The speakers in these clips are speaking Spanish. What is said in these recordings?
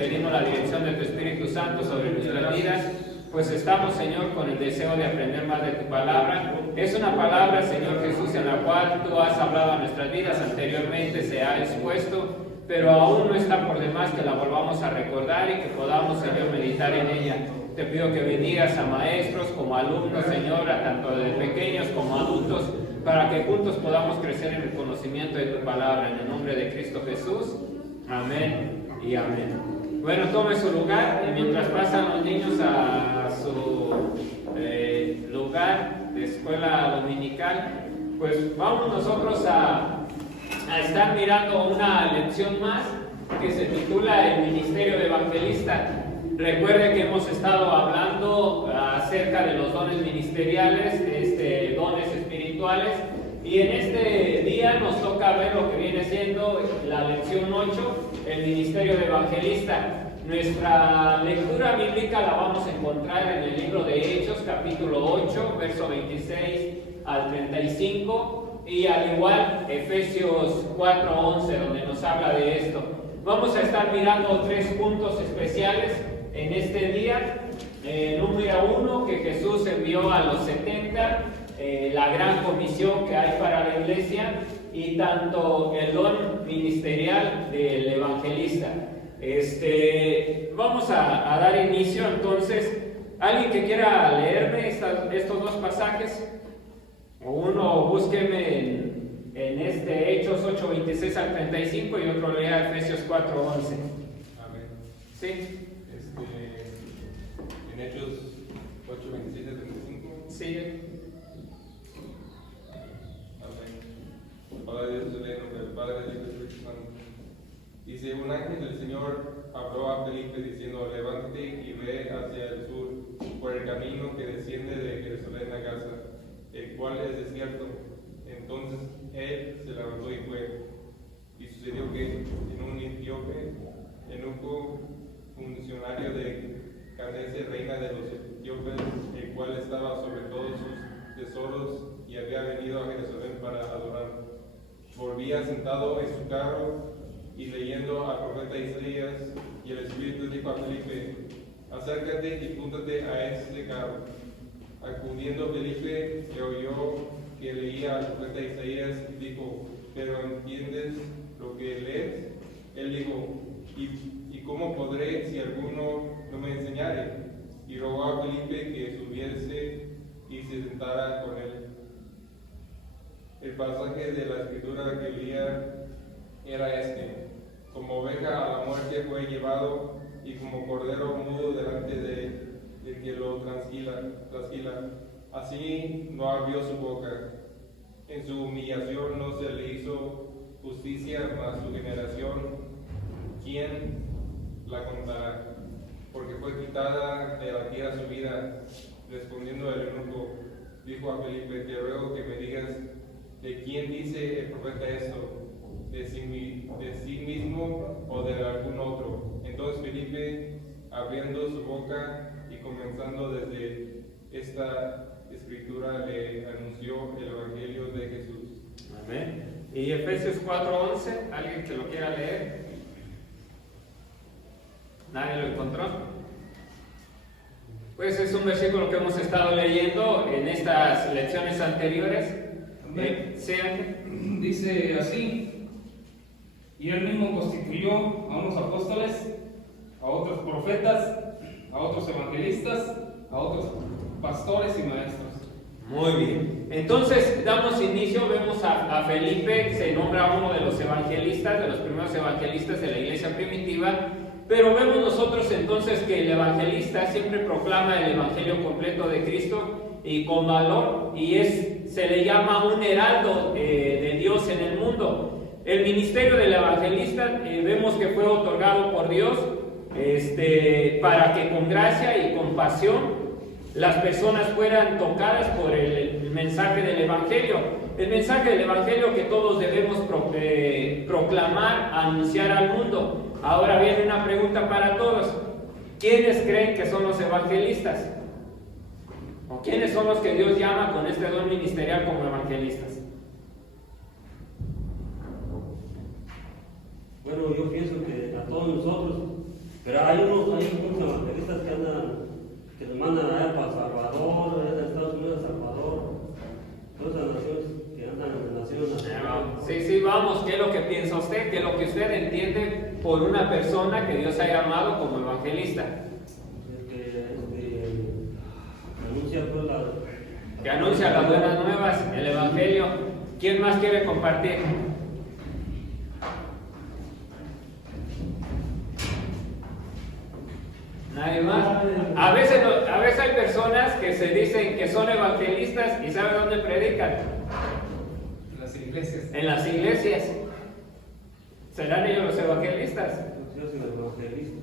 pedimos la dirección de tu Espíritu Santo sobre nuestras vidas, pues estamos, Señor, con el deseo de aprender más de tu palabra. Es una palabra, Señor Jesús, en la cual tú has hablado a nuestras vidas anteriormente, se ha expuesto, pero aún no está por demás que la volvamos a recordar y que podamos, Señor, meditar en ella. Te pido que bendigas a maestros como alumnos, Señor, a tanto de pequeños como adultos, para que juntos podamos crecer en el conocimiento de tu palabra. En el nombre de Cristo Jesús. Amén y amén. Bueno, tome su lugar y mientras pasan los niños a su lugar de escuela dominical, pues vamos nosotros a estar mirando una lección más que se titula El Ministerio de Evangelista. Recuerde que hemos estado hablando acerca de los dones ministeriales, dones espirituales, y en este día nos toca ver lo que viene siendo la lección 8, el Ministerio de Evangelista. Nuestra lectura bíblica la vamos a encontrar en el libro de Hechos, capítulo 8, verso 26 al 35, y al igual Efesios 4:11, donde nos habla de esto. Vamos a estar mirando 3 puntos especiales en este día. Número 1, que Jesús envió a los 70, la gran comisión que hay para la iglesia, y tanto el don ministerial del evangelista. Vamos a dar inicio entonces. ¿Alguien que quiera leerme estos 2 pasajes? Uno búsqueme en Hechos 8, 26 al 35 y otro lea Efesios 4, 11. Amén. ¿Sí? En Hechos 8, 26 al 35. Sí. Amén. Palabra de Dios se lee en nombre del Padre, del Hijo y del Espíritu Santo. Dice: un ángel del Señor habló a Felipe diciendo: levántate y ve hacia el sur por el camino que desciende de Jerusalén a Gaza, el cual es desierto. Entonces él se levantó y fue. Y sucedió que en un etíope, eunuco, funcionario de Candace, reina de los etíopes, el cual estaba sobre todos sus tesoros y había venido a Jerusalén para adorar, volvía sentado en su carro y leyendo al profeta Isaías, y el Espíritu dijo a Felipe: acércate y júntate a este carro. Acudiendo Felipe, le oyó que leía al profeta Isaías y dijo: ¿pero entiendes lo que lees? Él dijo: ¿Y cómo podré si alguno no me enseñare? Y rogó a Felipe que subiese y se sentara con él. El pasaje de la escritura que leía era este: como oveja a la muerte fue llevado, y como cordero mudo delante de que lo trasquila, así no abrió su boca. En su humillación no se le hizo justicia, mas su generación, ¿quién la contará? Porque fue quitada de la tierra su vida. Respondiendo el eunuco, dijo a Felipe: te ruego que me digas, ¿de quién dice el profeta esto? ¿De sí mismo o de algún otro? Entonces Felipe, abriendo su boca y comenzando desde esta escritura, le anunció el evangelio de Jesús. Amén. Y Efesios 4:11, ¿alguien que lo quiera leer? ¿Nadie lo encontró? Pues es un versículo que hemos estado leyendo en estas lecciones anteriores. Dice así: y él mismo constituyó a unos apóstoles, a otros profetas, a otros evangelistas, a otros pastores y maestros. Muy bien. Entonces damos inicio, vemos a Felipe, se nombra uno de los evangelistas, de los primeros evangelistas de la iglesia primitiva, pero vemos nosotros entonces que el evangelista siempre proclama el evangelio completo de Cristo y con valor, y se le llama un heraldo de Dios en el mundo. El ministerio del evangelista vemos que fue otorgado por Dios para que con gracia y compasión las personas fueran tocadas por el mensaje del evangelio. El mensaje del evangelio que todos debemos proclamar, anunciar al mundo. Ahora viene una pregunta para todos: ¿quiénes creen que son los evangelistas? ¿O quiénes son los que Dios llama con este don ministerial como evangelistas? Bueno, yo pienso que a todos nosotros, Pero hay unos evangelistas que andan, que nos mandan allá para Salvador, allá de Estados Unidos, Salvador, todas esas naciones que andan en naciones. Sí, vamos, ¿qué es lo que piensa usted? ¿Qué es lo que usted entiende por una persona que Dios ha llamado como evangelista? Anuncia pues que anuncia las buenas nuevas, el evangelio. ¿Quién más quiere compartir? ¿Nadie más? A veces hay personas que se dicen que son evangelistas y ¿saben dónde predican? En las iglesias. En las iglesias. ¿Serán ellos los evangelistas? Yo soy evangelista.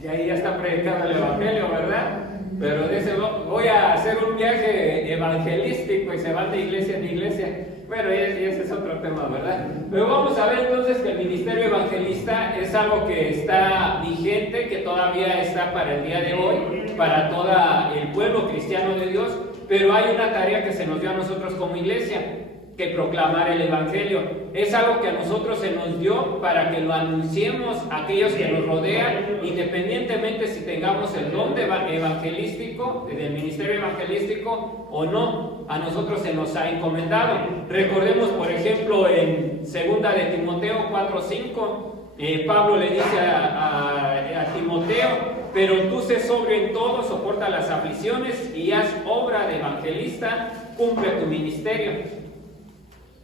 Y ahí ya está predicando el evangelio, ¿verdad? Pero dice, voy a hacer un viaje evangelístico y se van de iglesia en iglesia. Bueno, y ese es otro tema, ¿verdad? Pero vamos a ver entonces que el ministerio evangelista es algo que está vigente, que todavía está para el día de hoy, para todo el pueblo cristiano de Dios, pero hay una tarea que se nos dio a nosotros como iglesia, que proclamar el evangelio. Es algo que a nosotros se nos dio para que lo anunciemos a aquellos que nos rodean, independientemente si tengamos el don de evangelístico, del ministerio evangelístico o no. A nosotros se nos ha encomendado. Recordemos, por ejemplo, en 2 de Timoteo 4:5, Pablo le dice a Timoteo: pero tú sé sobrio en todo, soporta las aflicciones y haz obra de evangelista, cumple tu ministerio.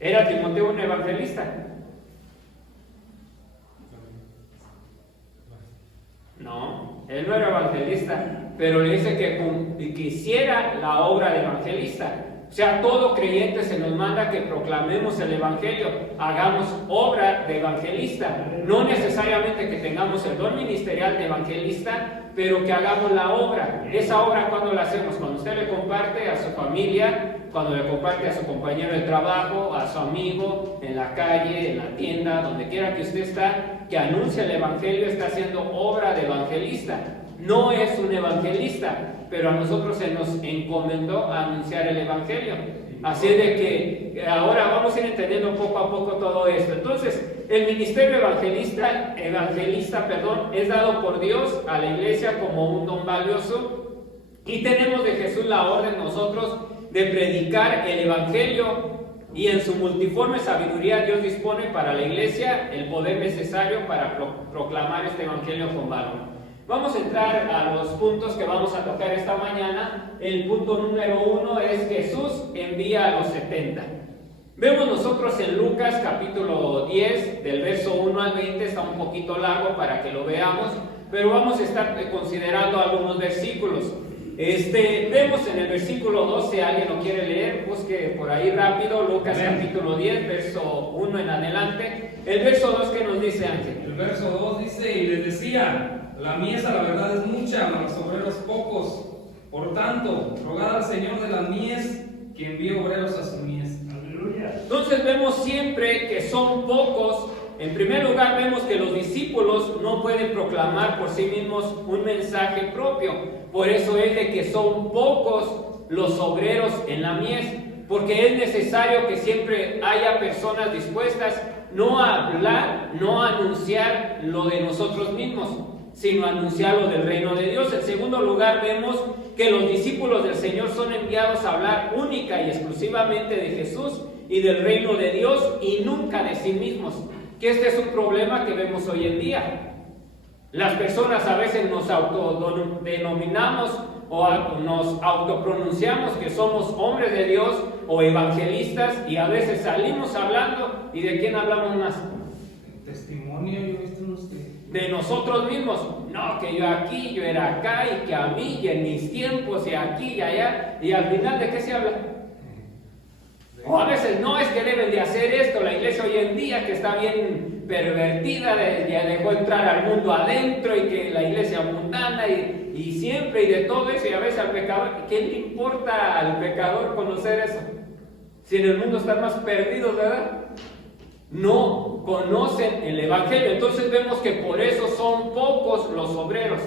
¿Era Timoteo un evangelista? No, él no era evangelista, pero le dice que hiciera la obra de evangelista. O sea, todo creyente se nos manda que proclamemos el evangelio, hagamos obra de evangelista. No necesariamente que tengamos el don ministerial de evangelista, pero que hagamos la obra. Esa obra, ¿cuándo la hacemos? Cuando usted le comparte a su familia, cuando le comparte a su compañero de trabajo, a su amigo, en la calle, en la tienda, donde quiera que usted está, que anuncia el evangelio, está haciendo obra de evangelista. No es un evangelista, pero a nosotros se nos encomendó a anunciar el evangelio. Así de que ahora vamos a ir entendiendo poco a poco todo esto. Entonces, el ministerio evangelista, es dado por Dios a la iglesia como un don valioso, y tenemos de Jesús la orden nosotros de predicar el evangelio, y en su multiforme sabiduría Dios dispone para la iglesia el poder necesario para proclamar este evangelio con valor. Vamos a entrar a los puntos que vamos a tocar esta mañana. El punto número 1 es Jesús envía a los 70. Vemos nosotros en Lucas capítulo 10, del verso 1 al 20, está un poquito largo para que lo veamos, pero vamos a estar considerando algunos versículos. Vemos en el versículo 12, alguien lo quiere leer, busque por ahí rápido, Lucas capítulo 10, verso 1 en adelante. El verso 2, ¿qué nos dice, Ángel? El verso 2 dice: y les decía, la mies a la verdad es mucha, mas los obreros pocos. Por tanto, rogad al Señor de la mies que envíe obreros a su mies. Aleluya. Entonces vemos siempre que son pocos. En primer lugar, vemos que los discípulos no pueden proclamar por sí mismos un mensaje propio. Por eso es de que son pocos los obreros en la mies, porque es necesario que siempre haya personas dispuestas no a hablar, no a anunciar lo de nosotros mismos, sino a anunciar lo del reino de Dios. En segundo lugar, vemos que los discípulos del Señor son enviados a hablar única y exclusivamente de Jesús y del reino de Dios, y nunca de sí mismos. Que este es un problema que vemos hoy en día. Las personas a veces nos autodenominamos o nos autopronunciamos que somos hombres de Dios o evangelistas, y a veces salimos hablando, ¿y de quién hablamos más? Testimonio, yo he visto unos que... De nosotros mismos. No, que yo aquí, yo era acá, y que a mí, y en mis tiempos, y aquí y allá, y al final, ¿de qué se habla? O a veces no, es que deben de hacer esto. La iglesia hoy en día, que está bien pervertida, ya dejó entrar al mundo adentro, y que la iglesia mundana y siempre y de todo eso, y a veces al pecador, ¿qué le importa al pecador conocer eso? Si en el mundo están más perdidos, ¿verdad? No conocen el evangelio. Entonces vemos que por eso son pocos los obreros.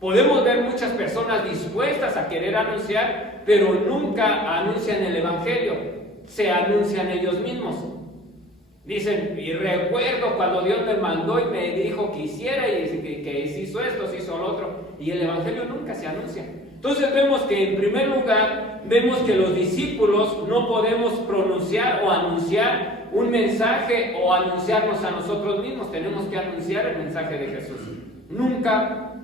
Podemos ver muchas personas dispuestas a querer anunciar, pero nunca anuncian el evangelio, se anuncian ellos mismos. Dicen, y recuerdo cuando Dios me mandó y me dijo que hiciera y que se hizo esto, se hizo lo otro, y el evangelio nunca se anuncia. Entonces vemos que en primer lugar, vemos que los discípulos no podemos pronunciar o anunciar un mensaje o anunciarnos a nosotros mismos, tenemos que anunciar el mensaje de Jesús. Nunca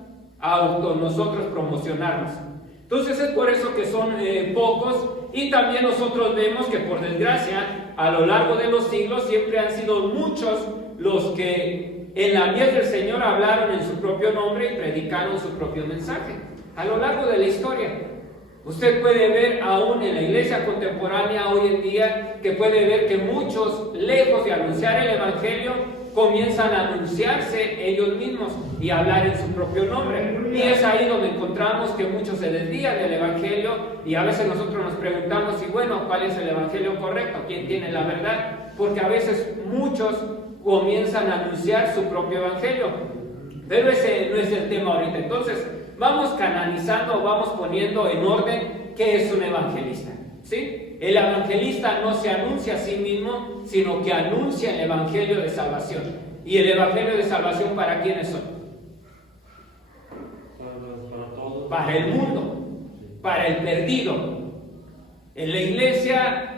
nosotros promocionarnos. Entonces es por eso que son pocos, y también nosotros vemos que por desgracia a lo largo de los siglos siempre han sido muchos los que en la mies del Señor hablaron en su propio nombre y predicaron su propio mensaje. A lo largo de la historia, usted puede ver aún en la iglesia contemporánea hoy en día, que puede ver que muchos, lejos de anunciar el evangelio, comienzan a anunciarse ellos mismos y hablar en su propio nombre. Y es ahí donde encontramos que muchos se desvían del evangelio, y a veces nosotros nos preguntamos, y bueno, ¿cuál es el evangelio correcto? ¿Quién tiene la verdad? Porque a veces muchos comienzan a anunciar su propio evangelio. Pero ese no es el tema ahorita. Entonces, vamos canalizando, vamos poniendo en orden qué es un evangelista, ¿sí? El evangelista no se anuncia a sí mismo, sino que anuncia el evangelio de salvación. ¿Y el evangelio de salvación para quiénes son? Para todos. Para el mundo, para el perdido. En la iglesia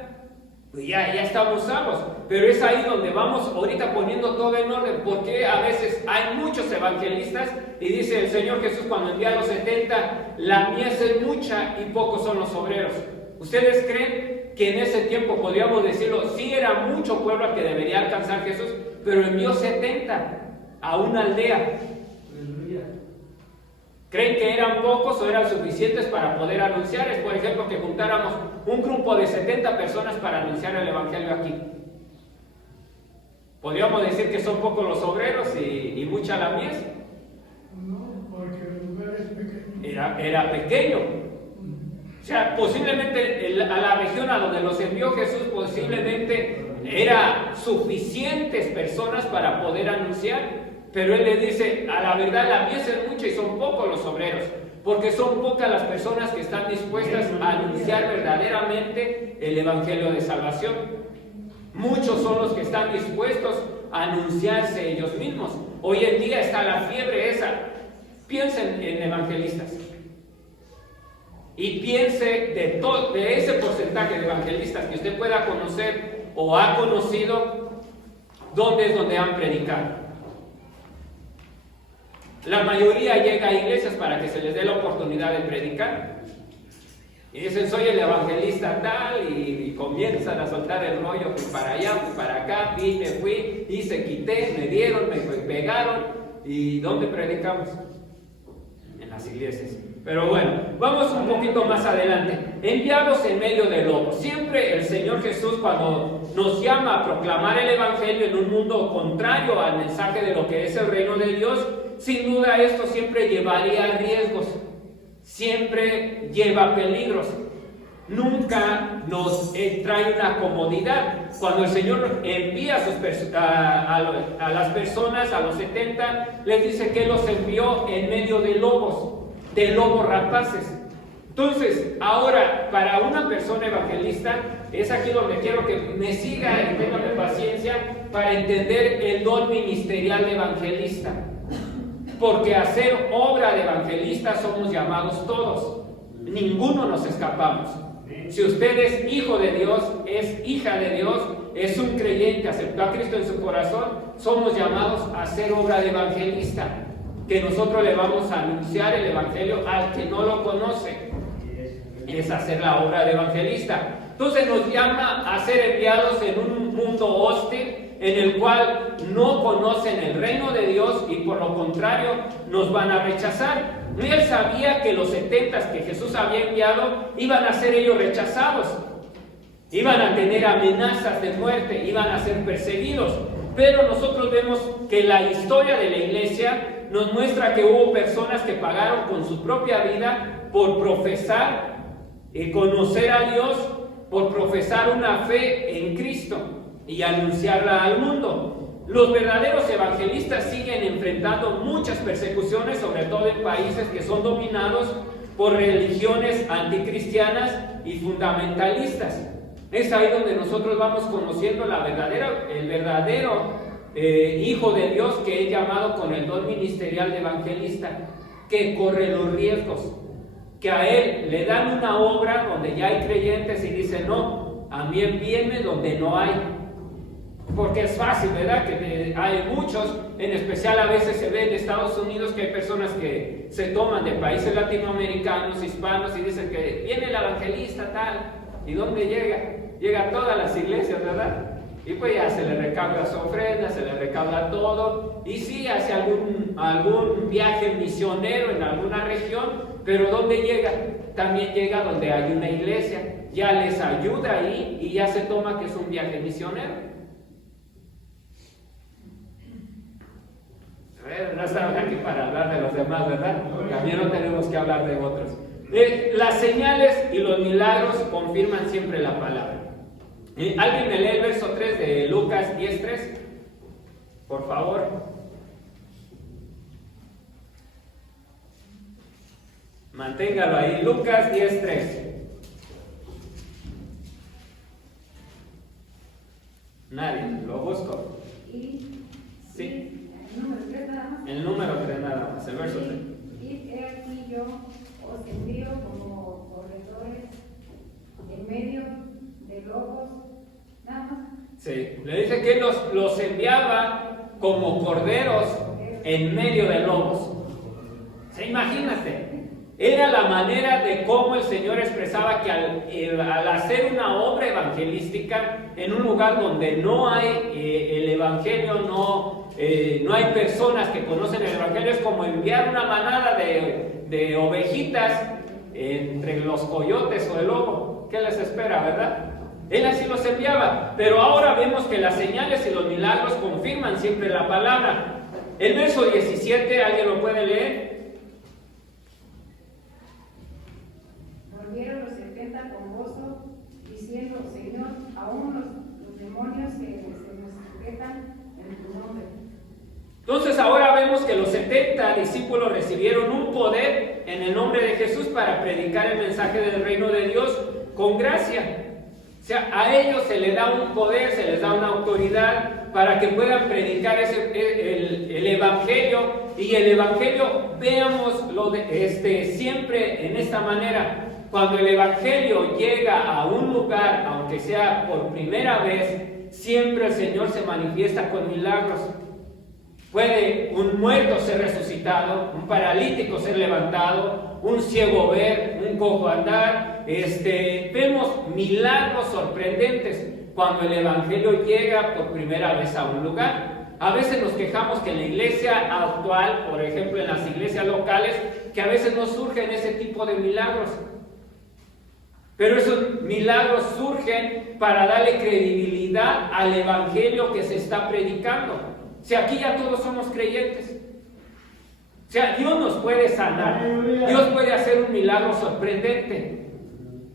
pues ya estamos salvos, pero es ahí donde vamos ahorita poniendo todo en orden, porque a veces hay muchos evangelistas, y dice el Señor Jesús cuando envía a los 70, la mies es mucha y pocos son los obreros. ¿Ustedes creen que en ese tiempo, podríamos decirlo, sí era mucho pueblo al que debería alcanzar Jesús, pero envió 70 a una aldea? ¿Creen que eran pocos o eran suficientes para poder anunciar? Es, por ejemplo, que juntáramos un grupo de 70 personas para anunciar el evangelio aquí. ¿Podríamos decir que son pocos los obreros y mucha la mies? No, porque el lugar es pequeño. Era pequeño. O sea, posiblemente a la región a donde los envió Jesús, posiblemente eran suficientes personas para poder anunciar. Pero Él le dice, a la verdad la mies es mucha y son pocos los obreros, porque son pocas las personas que están dispuestas a anunciar verdaderamente el evangelio de salvación. Muchos son los que están dispuestos a anunciarse ellos mismos. Hoy en día está la fiebre esa. Piensen en evangelistas. Y piense de ese porcentaje de evangelistas que usted pueda conocer o ha conocido, ¿dónde es donde han predicado? La mayoría llega a iglesias para que se les dé la oportunidad de predicar. Y dicen, soy el evangelista tal, y comienzan a soltar el rollo, fui para allá, fui para acá, vine, fui, hice, quité, me dieron, me pegaron. ¿Y dónde predicamos? En las iglesias. Pero bueno, vamos un poquito más adelante. Enviados en medio de lobos. Siempre el Señor Jesús, cuando nos llama a proclamar el evangelio en un mundo contrario al mensaje de lo que es el reino de Dios, sin duda esto siempre llevaría riesgos, siempre lleva peligros, nunca nos trae una comodidad. Cuando el Señor envía a las personas, a los 70, les dice que los envió en medio de lobos rapaces. Entonces, ahora, para una persona evangelista, es aquí donde quiero que me siga y tengan paciencia para entender el don ministerial de evangelista. Porque a hacer obra de evangelista somos llamados todos. Ninguno nos escapamos. Si usted es hijo de Dios, es hija de Dios, es un creyente, aceptó a Cristo en su corazón, somos llamados a hacer obra de evangelista. Que nosotros le vamos a anunciar el evangelio al que no lo conoce. Es hacer la obra de evangelista. Entonces nos llama a ser enviados en un mundo hostil, en el cual no conocen el reino de Dios y por lo contrario nos van a rechazar. Él sabía que los 70 que Jesús había enviado iban a ser ellos rechazados, iban a tener amenazas de muerte, iban a ser perseguidos. Pero nosotros vemos que la historia de la iglesia nos muestra que hubo personas que pagaron con su propia vida por profesar y conocer a Dios, por profesar una fe en Cristo y anunciarla al mundo. Los verdaderos evangelistas siguen enfrentando muchas persecuciones, sobre todo en países que son dominados por religiones anticristianas y fundamentalistas. Es ahí donde nosotros vamos conociendo el verdadero Hijo de Dios, que es llamado con el don ministerial de evangelista, que corre los riesgos, que a él le dan una obra donde ya hay creyentes y dice: no, a mí envíenme donde no hay. Porque es fácil, ¿verdad? Que hay muchos, en especial a veces se ve en Estados Unidos que hay personas que se toman de países latinoamericanos, hispanos, y dicen que viene el evangelista tal. ¿Y dónde llega? Llega a todas las iglesias, ¿verdad? Y pues ya se le recauda su ofrenda, se le recauda todo. Y sí, hace algún viaje misionero en alguna región, pero ¿dónde llega? También llega donde hay una iglesia. Ya les ayuda ahí y ya se toma que es un viaje misionero. No estamos aquí para hablar de los demás, ¿verdad? También no tenemos que hablar de otros. Las señales y los milagros confirman siempre la palabra. ¿Alguien me lee el verso 3 de Lucas 10:3? Por favor. Manténgalo ahí, Lucas 10:3. Nadie, lo busco. Sí. El número 3 nada más, el verso 3. Y he aquí yo os envío como corredores en medio de lobos, nada más. Sí, le dice que los enviaba como corderos en medio de lobos. Sí, imagínate. Era la manera de cómo el Señor expresaba que al hacer una obra evangelística en un lugar donde no hay el Evangelio, no hay personas que conocen el Evangelio, es como enviar una manada de ovejitas entre los coyotes o el lobo. ¿Qué les espera, verdad? Él así los enviaba, pero ahora vemos que las señales y los milagros confirman siempre la palabra. El verso 17, ¿alguien lo puede leer? Volvieron los 70 con gozo, diciendo: Señor, aún los demonios se nos sujetan en tu nombre. Entonces ahora vemos que los 70 discípulos recibieron un poder en el nombre de Jesús para predicar el mensaje del reino de Dios con gracia. O sea, a ellos se les da un poder, se les da una autoridad para que puedan predicar el Evangelio. Y el Evangelio, veámoslo siempre en esta manera. Cuando el Evangelio llega a un lugar, aunque sea por primera vez, siempre el Señor se manifiesta con milagros. Puede un muerto ser resucitado, un paralítico ser levantado, un ciego ver, un cojo andar. Vemos milagros sorprendentes cuando el Evangelio llega por primera vez a un lugar. A veces nos quejamos que en la iglesia actual, por ejemplo en las iglesias locales, que a veces no surgen ese tipo de milagros. Pero esos milagros surgen para darle credibilidad al Evangelio que se está predicando. O sea, aquí ya todos somos creyentes. O sea, Dios nos puede sanar. Dios puede hacer un milagro sorprendente.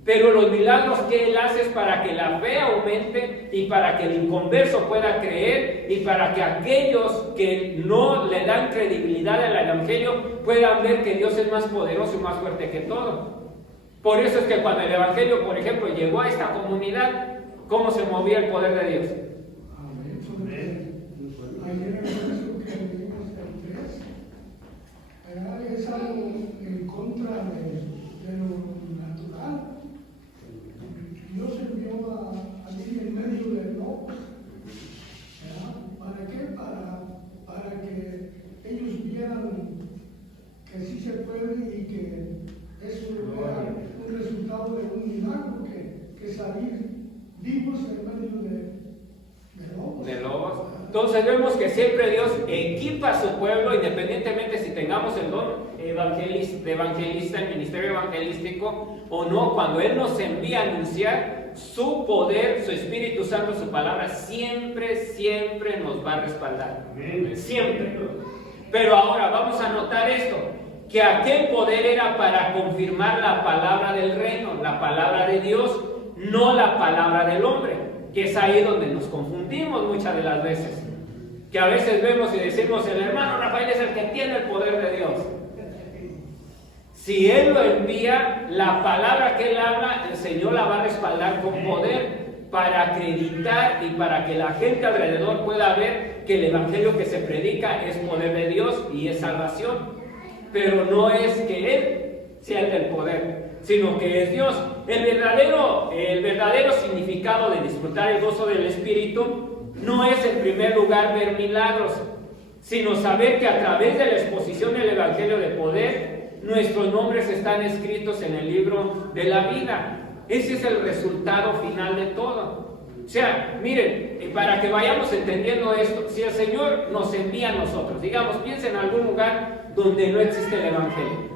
Pero los milagros que Él hace es para que la fe aumente y para que el inconverso pueda creer y para que aquellos que no le dan credibilidad al Evangelio puedan ver que Dios es más poderoso y más fuerte que todo. Por eso es que cuando el Evangelio, por ejemplo, llegó a esta comunidad, ¿cómo se movía el poder de Dios? Ayer el verso que leímos del 3 es algo en contra de lo natural. Dios envió a ti en medio de lobos. ¿Para qué? Para que ellos vieran que sí se puede y que eso era un resultado de un milagro, que salir vivos en medio de lobos. De lobos. Entonces vemos que siempre Dios equipa a su pueblo, independientemente si tengamos el don evangelista, el ministerio evangelístico o no. Cuando Él nos envía a anunciar su poder, su Espíritu Santo, su palabra, siempre nos va a respaldar. Siempre. Pero ahora vamos a notar esto, que aquel poder era para confirmar la palabra del reino, la palabra de Dios, no la palabra del hombre, que es ahí donde nos confundimos muchas de las veces. Que a veces vemos y decimos: el hermano Rafael es el que tiene el poder de Dios. Si Él lo envía, la palabra que Él habla, el Señor la va a respaldar con poder. para acreditar y para que la gente alrededor pueda ver que el evangelio que se predica es poder de Dios y es salvación. Pero no es que Él sea el del poder, sino que es Dios. El verdadero significado de disfrutar el gozo del Espíritu no es en primer lugar ver milagros, sino saber que a través de la exposición del evangelio de poder, nuestros nombres están escritos en el libro de la vida. Ese es el resultado final de todo. O sea, miren, para que vayamos entendiendo esto, si el Señor nos envía a nosotros, digamos, piensa en algún lugar donde no existe el evangelio,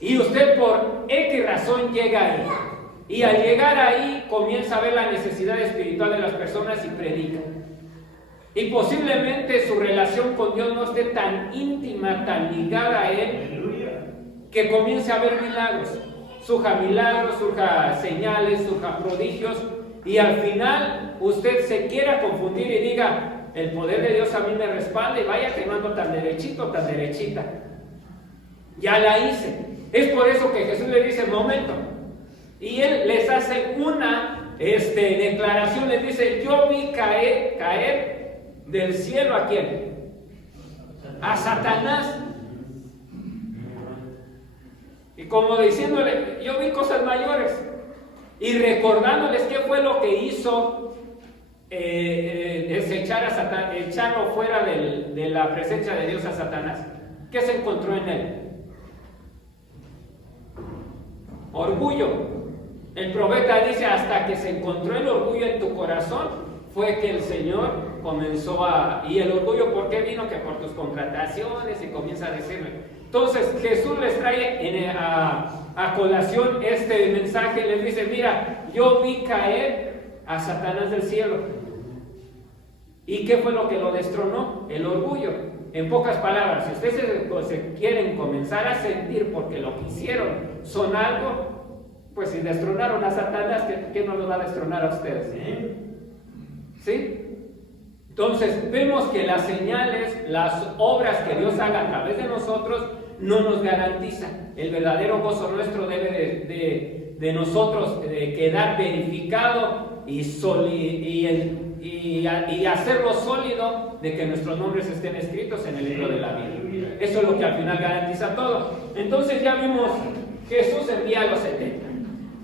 y usted por X razón llega ahí, y al llegar ahí comienza a ver la necesidad espiritual de las personas y predica. Y posiblemente su relación con Dios no esté tan íntima, tan ligada a Él, que comience a ver milagros. Surja señales, surja prodigios, y al final usted se quiera confundir y diga, el poder de Dios a mí me respalda y vaya que no ando tan derechito, tan derechita. Ya la hice. Es por eso que Jesús le dice, momento. Y Él les hace una declaración, les dice, yo vi caer del cielo ¿a quién? A Satanás. Y como diciéndole, yo vi cosas mayores. Y recordándoles qué fue lo que hizo desechar a Satanás, echarlo fuera de la presencia de Dios a Satanás. ¿Qué se encontró en él? Orgullo. El profeta dice, hasta que se encontró el orgullo en tu corazón, fue que el Señor comenzó ¿Y el orgullo por qué vino? Que por tus contrataciones, y comienza a decirle. Entonces Jesús les trae a colación este mensaje, les dice, mira, yo vi caer a Satanás del cielo. ¿Y qué fue lo que lo destronó? El orgullo. En pocas palabras, si ustedes se quieren comenzar a sentir porque lo que hicieron son algo, pues si destronaron a Satanás, ¿qué no los va a destronar a ustedes? ¿Sí? Entonces vemos que las señales, las obras que Dios haga a través de nosotros no nos garantizan. El verdadero gozo nuestro debe de nosotros quedar verificado y hacerlo sólido de que nuestros nombres estén escritos en el libro de la vida. Eso es lo que al final garantiza todo. Entonces ya vimos, Jesús envía a los 70.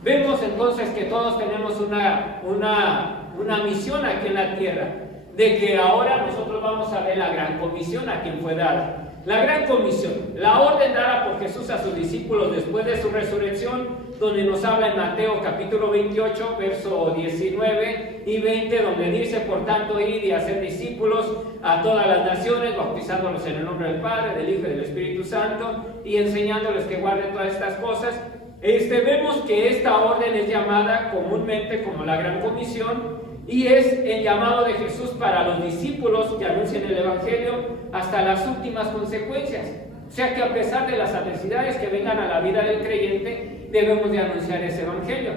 Vemos entonces que todos tenemos una misión aquí en la tierra, de que ahora nosotros vamos a ver la gran comisión a quien fue dada. La gran comisión, la orden dada por Jesús a sus discípulos después de su resurrección, donde nos habla en Mateo capítulo 28, verso 19 y 20, donde dice, por tanto, id y hacer discípulos a todas las naciones, bautizándolos en el nombre del Padre, del Hijo y del Espíritu Santo, y enseñándoles que guarden todas estas cosas. Vemos que esta orden es llamada comúnmente como la gran comisión, y es el llamado de Jesús para los discípulos que anuncian el Evangelio hasta las últimas consecuencias. O sea que a pesar de las adversidades que vengan a la vida del creyente, debemos de anunciar ese Evangelio.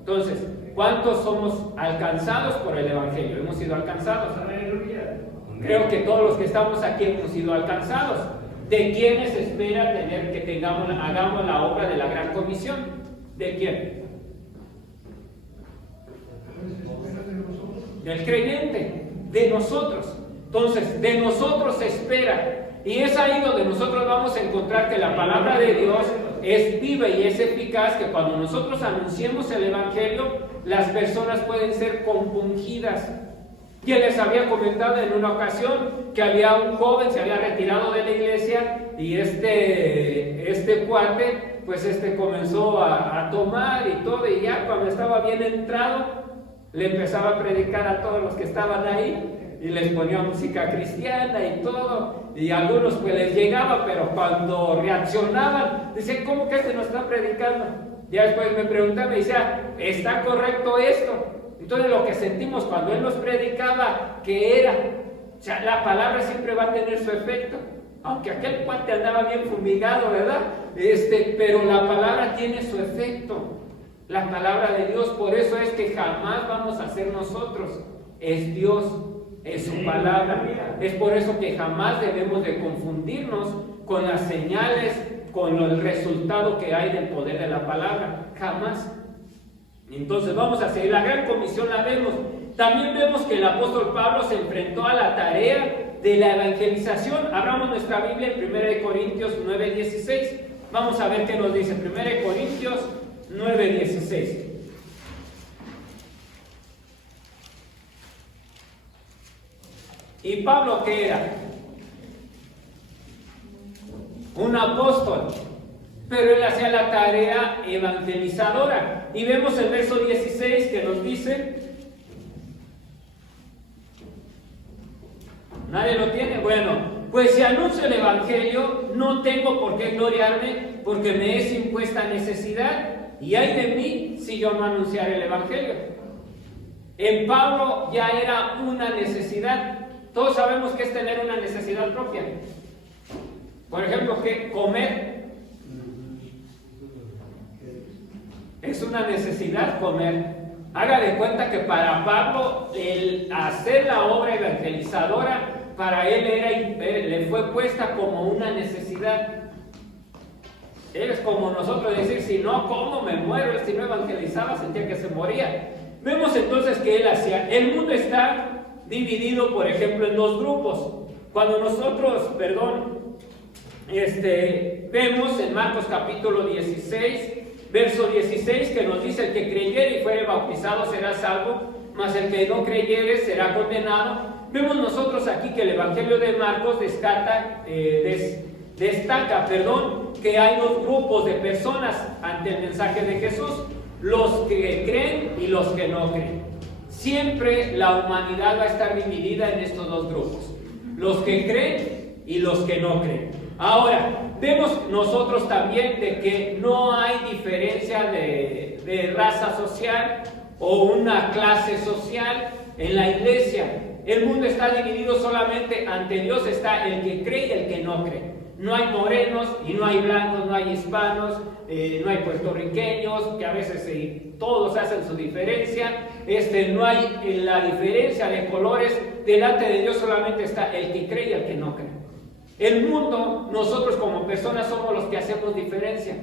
Entonces, ¿cuántos somos alcanzados por el Evangelio? ¿Hemos sido alcanzados? Creo que todos los que estamos aquí hemos sido alcanzados. ¿De quiénes espera hagamos la obra de la gran comisión? ¿De quién? Del creyente, de nosotros. Entonces, de nosotros se espera. Y es ahí donde nosotros vamos a encontrar que la palabra de Dios es viva y es eficaz, que cuando nosotros anunciemos el Evangelio, las personas pueden ser compungidas. Quien les había comentado en una ocasión que había un joven, se había retirado de la iglesia, y este cuate, pues comenzó a tomar y todo, y ya cuando estaba bien entrado, le empezaba a predicar a todos los que estaban ahí, y les ponía música cristiana y todo, y a algunos pues les llegaba, pero cuando reaccionaban, dicen, ¿cómo que nos está predicando? Ya después me preguntaba, me decía, ¿está correcto esto? Entonces lo que sentimos cuando él nos predicaba, ¿qué era? O sea, la palabra siempre va a tener su efecto, aunque aquel cuate andaba bien fumigado, ¿verdad? Pero la palabra tiene su efecto. La palabra de Dios, por eso es que jamás vamos a ser nosotros, es Dios, es su palabra. Es por eso que jamás debemos de confundirnos con las señales, con el resultado que hay del poder de la palabra, jamás. Entonces vamos a seguir. La gran comisión la vemos. También vemos que el apóstol Pablo se enfrentó a la tarea de la evangelización. Abramos nuestra Biblia en 1 Corintios 9:16. Vamos a ver qué nos dice 1 Corintios 9:16. ¿Y Pablo qué era? Un apóstol, pero él hacía la tarea evangelizadora. Y vemos el verso 16 que nos dice, ¿nadie lo tiene? Bueno, pues si anuncio el evangelio, no tengo por qué gloriarme, porque me es impuesta necesidad, y ay de mí si yo no anunciara el evangelio. En Pablo ya era una necesidad. Todos sabemos que es tener una necesidad propia. Por ejemplo, que comer es una necesidad, comer. Haga de cuenta que para Pablo el hacer la obra evangelizadora para él le fue puesta como una necesidad. Es como nosotros decir, si no, ¿cómo me muero? Si no evangelizaba, sentía que se moría. Vemos entonces que él hacía. El mundo está dividido, por ejemplo, en dos grupos. Cuando nosotros, vemos en Marcos capítulo 16, verso 16, que nos dice: el que creyere y fuere bautizado será salvo, mas el que no creyere será condenado. Vemos nosotros aquí que el Evangelio de Marcos destaca que hay dos grupos de personas ante el mensaje de Jesús: los que creen y los que no creen. Siempre la humanidad va a estar dividida en estos dos grupos: los que creen y los que no creen. Ahora, vemos nosotros también de que no hay diferencia de raza social o una clase social en la iglesia. El mundo está dividido solamente ante Dios, está el que cree y el que no cree. No hay morenos y no hay blancos, no hay hispanos, no hay puertorriqueños, que a veces todos hacen su diferencia. No hay la diferencia de colores. Delante de Dios solamente está el que cree y el que no cree. El mundo, nosotros como personas somos los que hacemos diferencia.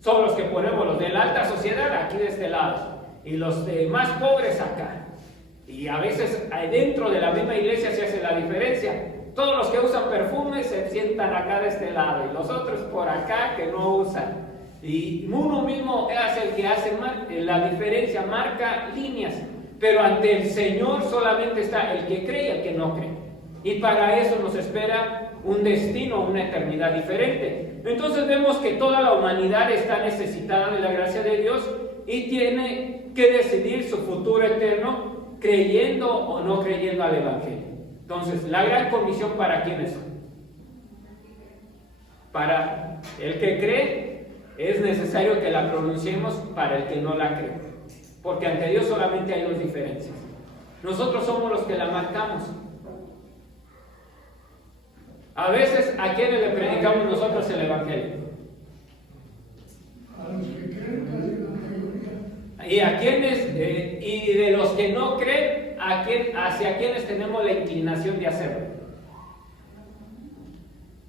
Somos los que ponemos los de la alta sociedad aquí de este lado y los más pobres acá. Y a veces dentro de la misma iglesia se hace la diferencia. Todos los que usan perfume se sientan acá de este lado y los otros por acá que no usan. Y uno mismo es el que hace la diferencia, marca líneas. Pero ante el Señor solamente está el que cree y el que no cree. Y para eso nos espera un destino, una eternidad diferente. Entonces vemos que toda la humanidad está necesitada de la gracia de Dios y tiene que decidir su futuro eterno creyendo o no creyendo al Evangelio. Entonces, la gran comisión, ¿para quiénes son? Para el que cree, es necesario que la pronunciemos. Para el que no la cree, porque ante Dios solamente hay dos diferencias. Nosotros somos los que la marcamos. A veces, ¿a quiénes le predicamos nosotros el Evangelio? A los que creen, casi la mayoría. ¿Y a quiénes? Y de los que no creen, ¿hacia quiénes tenemos la inclinación de hacerlo?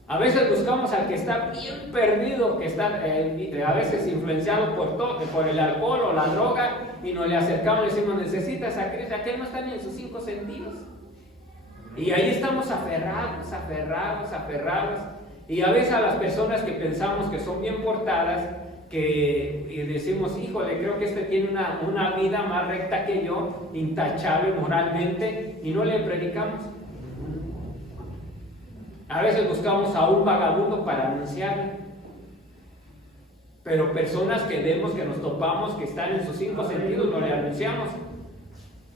A veces buscamos al que está bien perdido, que está a veces influenciado por el alcohol o la droga, y nos le acercamos y decimos: necesitas a Cristo. Aquel no está ni en sus 5 sentidos. Y ahí estamos aferrados. Y a veces a las personas que pensamos que son bien portadas, que decimos: híjole, creo que este tiene una vida más recta que yo, intachable moralmente, y no le predicamos. A veces buscamos a un vagabundo para anunciarle, pero personas que vemos, que nos topamos, que están en sus 5 sentidos, no le anunciamos.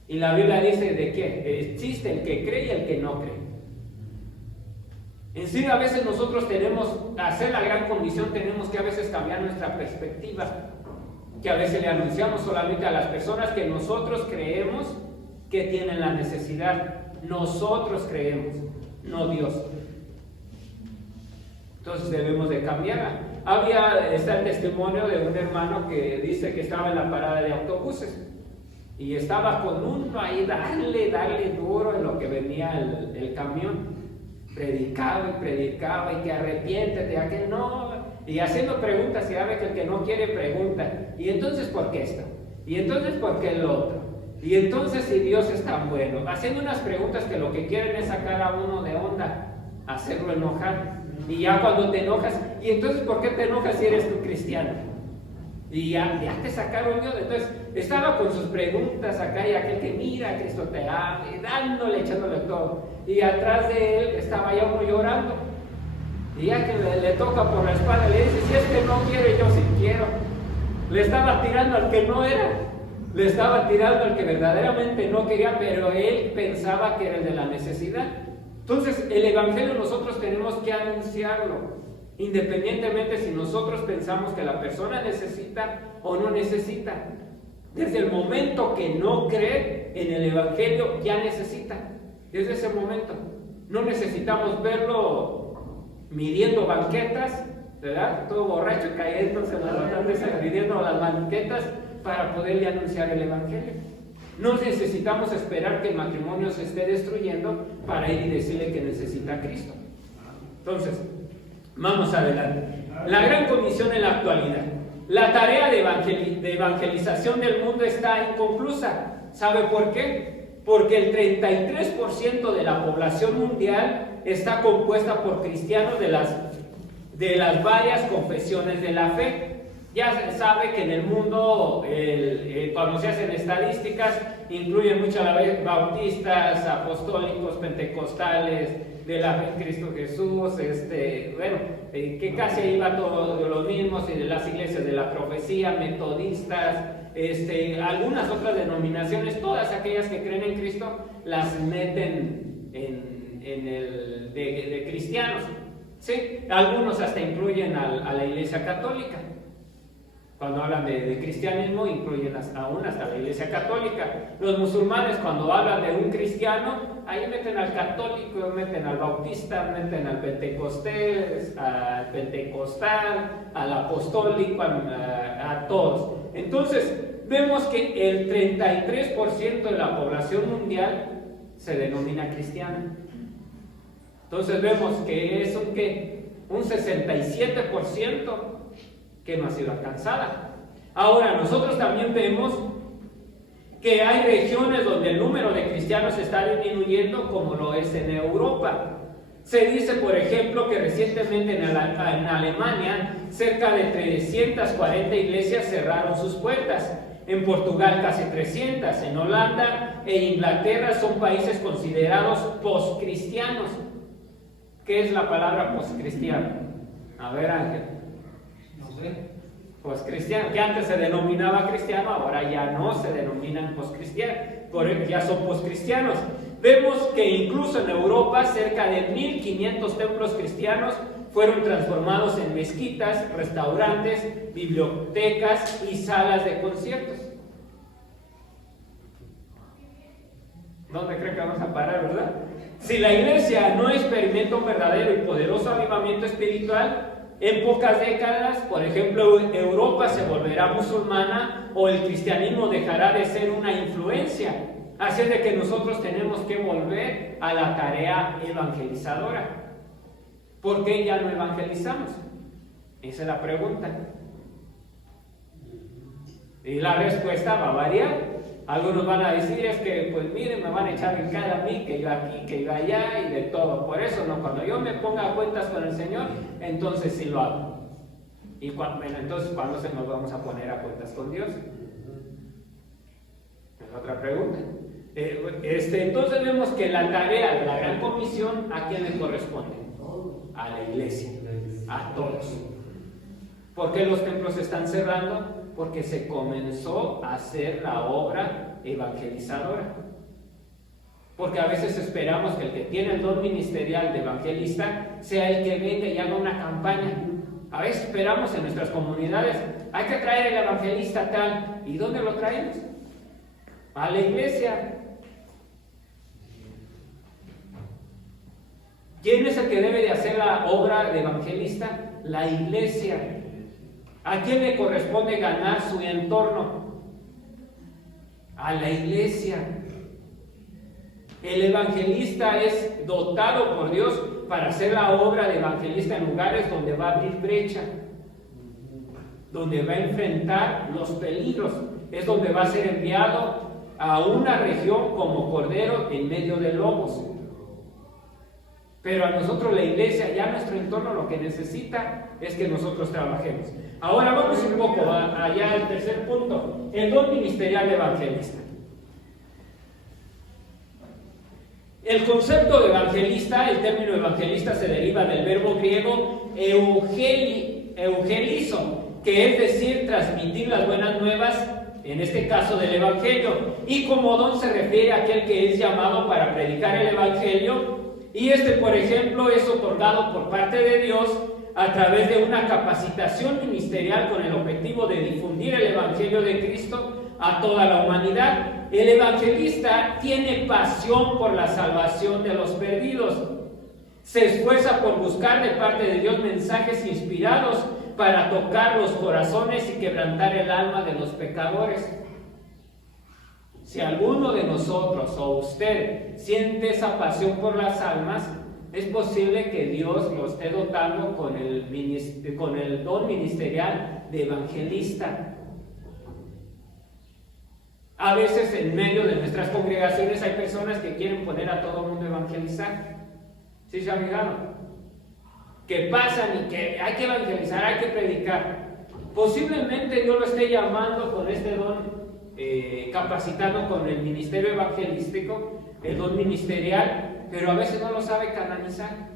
Y la Biblia dice de que existe el que cree y el que no cree. En sí, a veces nosotros hacer la gran comisión, tenemos que a veces cambiar nuestra perspectiva, que a veces le anunciamos solamente a las personas que nosotros creemos que tienen la necesidad. Nosotros creemos, no Dios. Entonces debemos de cambiarla. Está el testimonio de un hermano que dice que estaba en la parada de autobuses y estaba con uno ahí, darle duro en lo que venía el camión. Predicaba y que arrepiéntete, a que no, y haciendo preguntas, y a ver que el que no quiere pregunta. Y entonces, ¿por qué está? Y entonces, ¿por qué el otro? Y entonces, si Dios es tan bueno, haciendo unas preguntas que lo que quieren es sacar a uno de onda, hacerlo enojar. Y ya cuando te enojas, y entonces, ¿por qué te enojas si eres tú cristiano? Y ya te sacaron Dios. Entonces, estaba con sus preguntas acá y aquel que mira, Cristo te ama, y dándole, echándole todo. Y atrás de él estaba ya uno llorando. Y ya que le toca por la espalda, le dice, si es que no quiere, yo sí quiero. Le estaba tirando al que no era. Le estaba tirando al que verdaderamente no quería, pero él pensaba que era el de la necesidad. Entonces, el Evangelio nosotros tenemos que anunciarlo, independientemente si nosotros pensamos que la persona necesita o no necesita. Desde el momento que no cree en el Evangelio, ya necesita. Desde ese momento. No necesitamos verlo midiendo banquetas, ¿verdad? Todo borracho, cayéndose en las bastantes, midiendo las banquetas para poderle anunciar el Evangelio. No necesitamos esperar que el matrimonio se esté destruyendo para ir y decirle que necesita a Cristo. Entonces, vamos adelante. La gran comisión en la actualidad. La tarea de evangelización del mundo está inconclusa. ¿Sabe por qué? Porque el 33% de la población mundial está compuesta por cristianos de las varias confesiones de la fe. Ya se sabe que en el mundo, cuando se hacen estadísticas, incluyen mucho a la vez bautistas, apostólicos, pentecostales, de la fe en Cristo Jesús, que casi iba todos los mismos, y de las iglesias de la profecía, metodistas, algunas otras denominaciones, todas aquellas que creen en Cristo, las meten en el de cristianos. ¿Sí? Algunos hasta incluyen a la Iglesia Católica. Cuando hablan de cristianismo, incluyen aún hasta la Iglesia Católica. Los musulmanes, cuando hablan de un cristiano, ahí meten al católico, meten al bautista, meten al pentecostal, al apostólico, a todos. Entonces, vemos que el 33% de la población mundial se denomina cristiana. Entonces vemos que es un 67% que no ha sido alcanzada. Ahora, nosotros también vemos que hay regiones donde el número de cristianos está disminuyendo, como lo es en Europa. Se dice, por ejemplo, que recientemente en Alemania cerca de 340 iglesias cerraron sus puertas. En Portugal casi 300, en Holanda e Inglaterra son países considerados poscristianos. ¿Qué es la palabra poscristiano? A ver, Ángel. No sé. Poscristiano, que antes se denominaba cristiano, ahora ya no se denominan poscristianos, ya son poscristianos. Vemos que incluso en Europa cerca de 1500 templos cristianos fueron transformados en mezquitas, restaurantes, bibliotecas y salas de conciertos. ¿Dónde creen que vamos a parar, verdad? Si la iglesia no experimenta un verdadero y poderoso avivamiento espiritual, en pocas décadas, por ejemplo, Europa se volverá musulmana o el cristianismo dejará de ser una influencia. Así es de que nosotros tenemos que volver a la tarea evangelizadora. ¿Por qué ya no evangelizamos? Esa es la pregunta. Y la respuesta va a variar. Algunos van a decir, es que, pues miren, me van a echar en cara a mí, que yo aquí, que yo allá, y de todo. Por eso, no, cuando yo me ponga a cuentas con el Señor, entonces sí lo hago. Y entonces, ¿cuándo se nos vamos a poner a cuentas con Dios? Es otra pregunta. Entonces vemos que la tarea de la gran comisión, ¿a quién le corresponde? A la iglesia, a todos. ¿Por qué los templos se están cerrando? Porque se comenzó a hacer la obra evangelizadora. Porque a veces esperamos que el que tiene el don ministerial de evangelista sea el que venga y haga una campaña. A veces esperamos en nuestras comunidades, hay que traer el evangelista tal. ¿Y dónde lo traemos? A la iglesia. ¿Quién es el que debe de hacer la obra de evangelista? La iglesia. ¿A quién le corresponde ganar su entorno? A la iglesia. El evangelista es dotado por Dios para hacer la obra de evangelista en lugares donde va a abrir brecha, donde va a enfrentar los peligros. es donde va a ser enviado a una región como cordero en medio de lobos. Pero a nosotros la iglesia, ya nuestro entorno, lo que necesita es que nosotros trabajemos. Ahora vamos un poco allá al tercer punto, el don ministerial evangelista. El concepto de evangelista, el término evangelista se deriva del verbo griego eugelizo, que es decir, transmitir las buenas nuevas, en este caso del evangelio, y como don se refiere a aquel que es llamado para predicar el evangelio, y por ejemplo, es otorgado por parte de Dios a través de una capacitación ministerial con el objetivo de difundir el evangelio de Cristo a toda la humanidad. El evangelista tiene pasión por la salvación de los perdidos. Se esfuerza por buscar de parte de Dios mensajes inspirados para tocar los corazones y quebrantar el alma de los pecadores. Si alguno de nosotros o usted siente esa pasión por las almas, es posible que Dios lo esté dotando con el don ministerial de evangelista. A veces en medio de nuestras congregaciones hay personas que quieren poner a todo el mundo a evangelizar. ¿Sí se han fijado? Que pasan y que hay que evangelizar, hay que predicar. Posiblemente Dios lo esté llamando con este don, capacitando con el ministerio evangelístico, el don ministerial, pero a veces no lo sabe canalizar.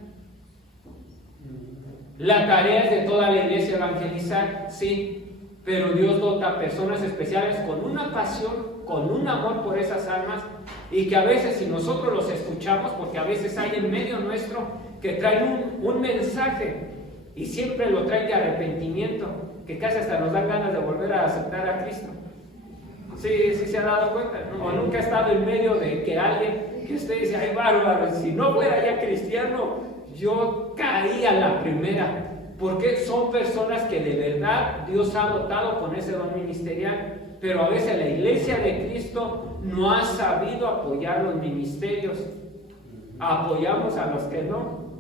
La tarea es de toda la iglesia evangelizar, sí, pero Dios dota a personas especiales con una pasión, con un amor por esas almas, y que a veces si nosotros los escuchamos, porque a veces hay en medio nuestro que traen un mensaje y siempre lo traen de arrepentimiento, que casi hasta nos dan ganas de volver a aceptar a Cristo. Sí se ha dado cuenta, ¿no? O nunca ha estado en medio de que alguien que usted dice, ay bárbaro, si no fuera ya cristiano, yo caía la primera. Porque son personas que de verdad Dios ha dotado con ese don ministerial, pero a veces la iglesia de Cristo no ha sabido apoyar los ministerios. Apoyamos a los que no,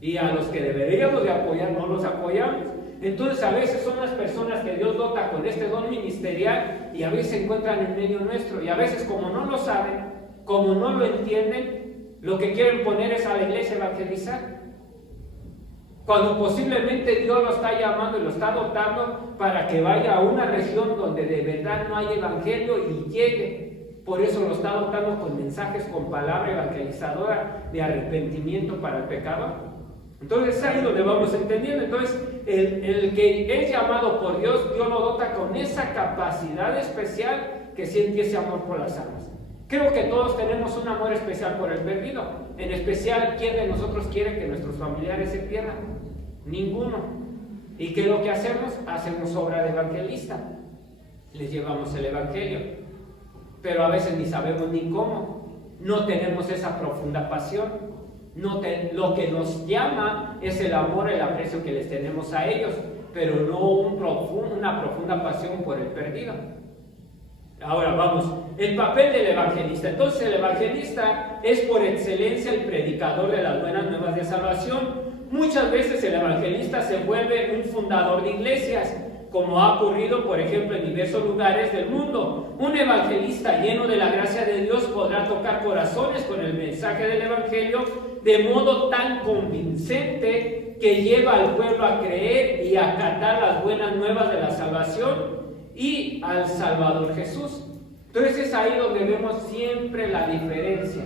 y a los que deberíamos de apoyar no los apoyamos. Entonces a veces son las personas que Dios dota con este don ministerial y a veces se encuentran en medio nuestro, y a veces como no lo saben, como no lo entienden, lo que quieren poner es a la iglesia a evangelizar, cuando posiblemente Dios lo está llamando y lo está dotando para que vaya a una región donde de verdad no hay evangelio y llegue. Por eso lo está dotando con mensajes, con palabra evangelizadora de arrepentimiento para el pecado. Entonces es ahí donde vamos entendiendo. Entonces el que es llamado por Dios, Dios lo dota con esa capacidad especial que siente ese amor por las almas. Creo que todos tenemos un amor especial por el perdido. En especial, ¿quién de nosotros quiere que nuestros familiares se pierdan? Ninguno. ¿Y qué es lo que hacemos? Hacemos obra de evangelista. Les llevamos el evangelio. Pero a veces ni sabemos ni cómo. No tenemos esa profunda pasión. Lo que nos llama es el amor, el aprecio que les tenemos a ellos, pero no una profunda pasión por el perdido. Ahora vamos, el papel del evangelista. Entonces el evangelista es por excelencia el predicador de las buenas nuevas de salvación. Muchas veces el evangelista se vuelve un fundador de iglesias, como ha ocurrido por ejemplo en diversos lugares del mundo. Un evangelista lleno de la gracia de Dios podrá tocar corazones con el mensaje del evangelio de modo tan convincente que lleva al pueblo a creer y a acatar las buenas nuevas de la salvación y al Salvador Jesús. Entonces es ahí donde vemos siempre la diferencia.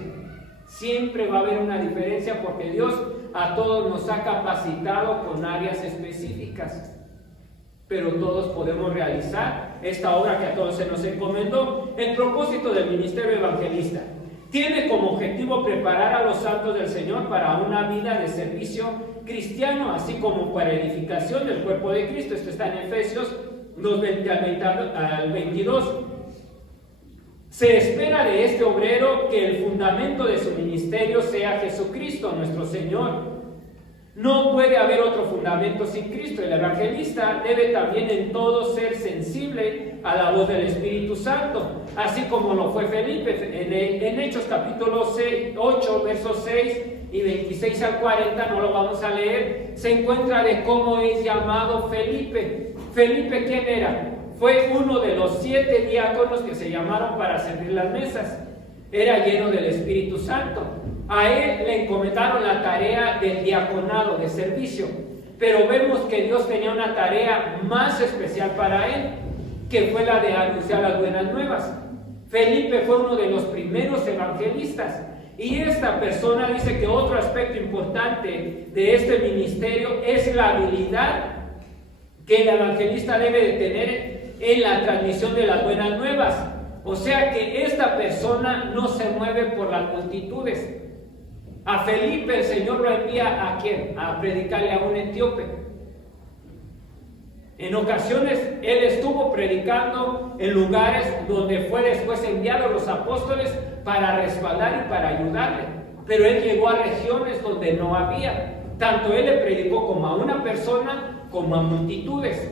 Siempre va a haber una diferencia porque Dios a todos nos ha capacitado con áreas específicas. Pero todos podemos realizar esta obra que a todos se nos encomendó. El propósito del ministerio evangelista tiene como objetivo preparar a los santos del Señor para una vida de servicio cristiano, así como para edificación del cuerpo de Cristo. Esto está en Efesios 2:20 al 22. Se espera de este obrero que el fundamento de su ministerio sea Jesucristo, nuestro Señor. No puede haber otro fundamento sin Cristo. El evangelista debe también en todo ser sensible a la voz del Espíritu Santo, así como lo fue Felipe. En Hechos capítulo 8, versos 6 y 26 al 40, no lo vamos a leer, se encuentra de cómo es llamado Felipe. ¿Felipe quién era? fue uno de los 7 diáconos que se llamaron para servir las mesas. Era lleno del Espíritu Santo. A él le encomendaron la tarea del diaconado, de servicio. Pero vemos que Dios tenía una tarea más especial para él, que fue la de anunciar las buenas nuevas. Felipe fue uno de los primeros evangelistas. Y esta persona dice que otro aspecto importante de este ministerio es la habilidad que el evangelista debe de tener en la transmisión de las buenas nuevas. O sea que esta persona no se mueve por las multitudes. A Felipe el Señor lo envía ¿a quién? A predicarle a un etíope. En ocasiones él estuvo predicando en lugares donde fue después enviado a los apóstoles para respaldar y para ayudarle. Pero él llegó a regiones donde no había. Tanto él le predicó como a una persona como a multitudes.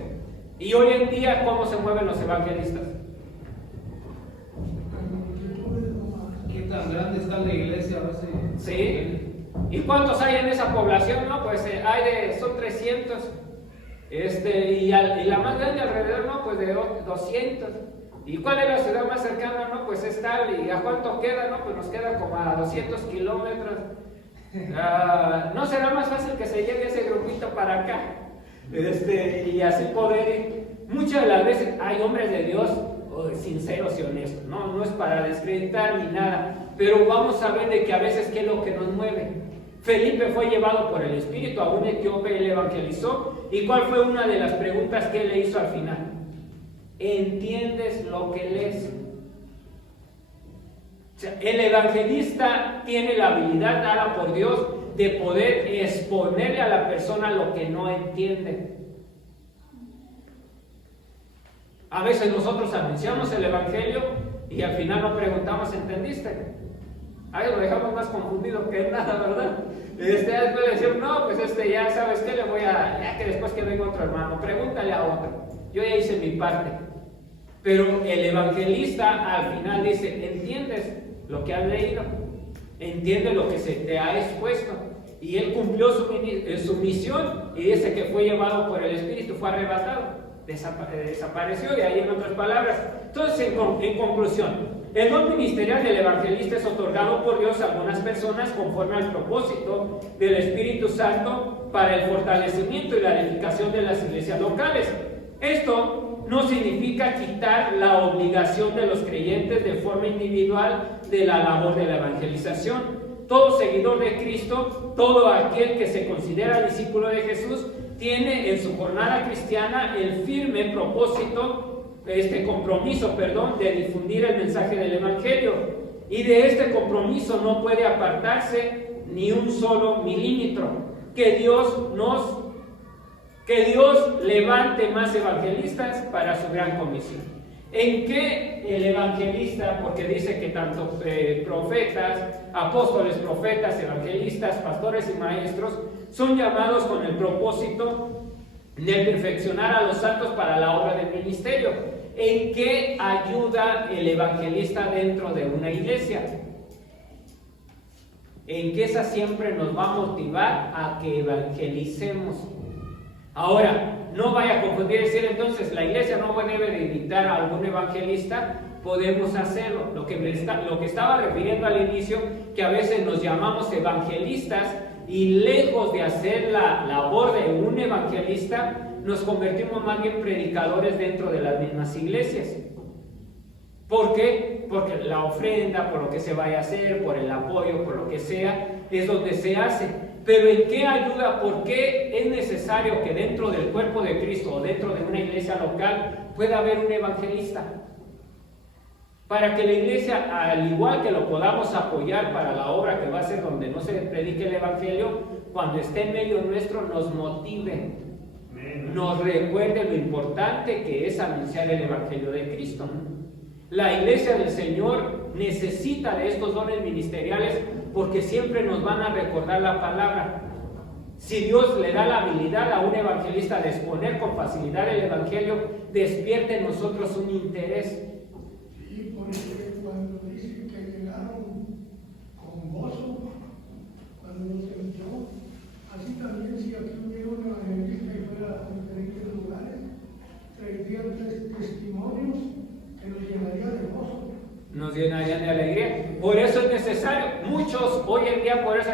Y hoy en día, ¿cómo se mueven los evangelistas? ¿Qué tan grande está la iglesia? A veces. Sí. ¿Y cuántos hay en esa población? No, pues son 300. Y la más grande alrededor, no, pues de 200. ¿Y cuál es la ciudad más cercana? No, pues es tal. ¿Y a cuánto queda? No, pues nos queda como a 200 kilómetros. ¿No será más fácil que se lleve ese grupito para acá? Y así poder ir. Muchas de las veces hay hombres de Dios sinceros y honestos. No es para descreditar ni nada. Pero vamos a ver de que a veces qué es lo que nos mueve. Felipe fue llevado por el Espíritu a un etíope, él evangelizó. ¿Y cuál fue una de las preguntas que él le hizo al final? ¿Entiendes lo que lees? O sea, el evangelista tiene la habilidad dada por Dios de poder exponerle a la persona lo que no entiende. A veces nosotros anunciamos el evangelio y al final no preguntamos, ¿entendiste? Ahí lo dejamos más confundido que nada, ¿verdad? Después le decimos, no, pues ya sabes qué, ya que después que venga otro hermano, pregúntale a otro. Yo ya hice mi parte. Pero el evangelista al final dice, ¿entiendes lo que has leído? ¿Entiendes lo que se te ha expuesto? Y él cumplió su misión y dice que fue llevado por el Espíritu, fue arrebatado, desapareció, de ahí en otras palabras. Entonces, en conclusión, el don ministerial del evangelista es otorgado por Dios a algunas personas conforme al propósito del Espíritu Santo para el fortalecimiento y la edificación de las iglesias locales. Esto no significa quitar la obligación de los creyentes de forma individual de la labor de la evangelización. Todo seguidor de Cristo, todo aquel que se considera discípulo de Jesús, tiene en su jornada cristiana el firme propósito, compromiso de difundir el mensaje del Evangelio. Y de este compromiso no puede apartarse ni un solo milímetro. Que Dios levante más evangelistas para su gran comisión. ¿En qué el evangelista? Porque dice que tanto profetas, apóstoles, profetas, evangelistas, pastores y maestros son llamados con el propósito de perfeccionar a los santos para la obra del ministerio. ¿En qué ayuda el evangelista dentro de una iglesia? En que esa siempre nos va a motivar a que evangelicemos. Ahora, no vaya a confundir, decir entonces la iglesia no debe de invitar a algún evangelista. Podemos hacerlo. Lo que estaba refiriendo al inicio, que a veces nos llamamos evangelistas y lejos de hacer la labor de un evangelista, nos convertimos más bien predicadores dentro de las mismas iglesias. ¿Por qué? Porque la ofrenda, por lo que se vaya a hacer, por el apoyo, por lo que sea, es donde se hace. Pero ¿en qué ayuda? ¿Por qué es necesario que dentro del cuerpo de Cristo o dentro de una iglesia local pueda haber un evangelista? Para que la iglesia, al igual que lo podamos apoyar para la obra que va a ser donde no se predique el evangelio, cuando esté en medio nuestro nos motive, nos recuerde lo importante que es anunciar el evangelio de Cristo. La iglesia del Señor necesita de estos dones ministeriales porque siempre nos van a recordar la palabra. Si Dios le da la habilidad a un evangelista de exponer con facilidad el evangelio, despierte en nosotros un interés. Sí, porque cuando dicen que llegaron con gozo, cuando nos envió, así también si aquí hubiera un evangelista y fuera a diferentes lugares, traerían testigos